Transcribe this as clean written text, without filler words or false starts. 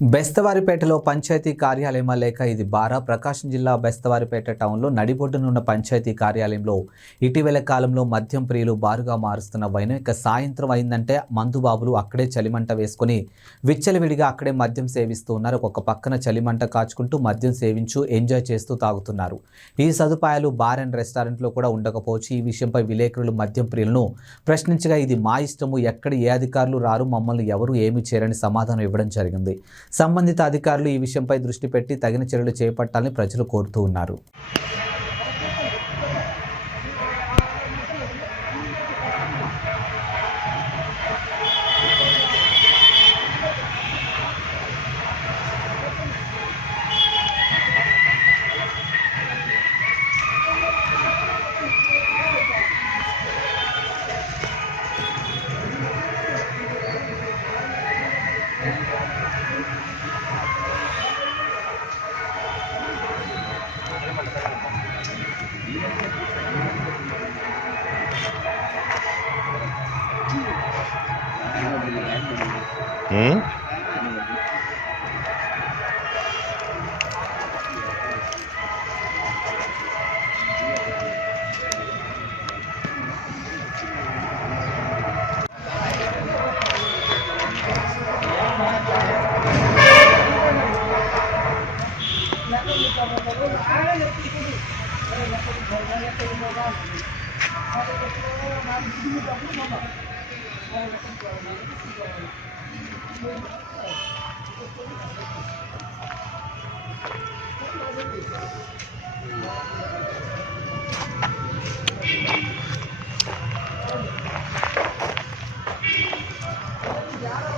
బెస్తవారిపేటలో పంచాయతీ కార్యాలయమా లేక ఇది బారా? ప్రకాశం జిల్లా బెస్తవారిపేట టౌన్లో నడిబొడ్డునున్న పంచాయతీ కార్యాలయంలో ఇటీవల కాలంలో మద్యం ప్రియులు బారుగా మారుస్తున్న వైనం. ఇక సాయంత్రం అయిందంటే మందుబాబులు అక్కడే చలిమంట వేసుకుని విచ్చలవిడిగా అక్కడే మద్యం సేవిస్తూ ఉన్నారు. ఒక పక్కన చలిమంట కాచుకుంటూ మద్యం సేవించు ఎంజాయ్ చేస్తూ తాగుతున్నారు. ఈ సదుపాయాలు బార్ అండ్ రెస్టారెంట్లో కూడా ఉండకపోవచ్చు. ఈ విషయంపై విలేకరులు మద్యం ప్రియులను ప్రశ్నించగా ఇది మా ఇష్టము, ఎక్కడ ఏ అధికారులు రారు, మమ్మల్ని ఎవరు ఏమి చేయరని సమాధానం ఇవ్వడం జరిగింది. సంబంధిత అధికారులు ఈ విషయంపై దృష్టి పెట్టి తగిన చర్యలు చేపట్టాలని ప్రజలు కోరుతూ ఉన్నారు.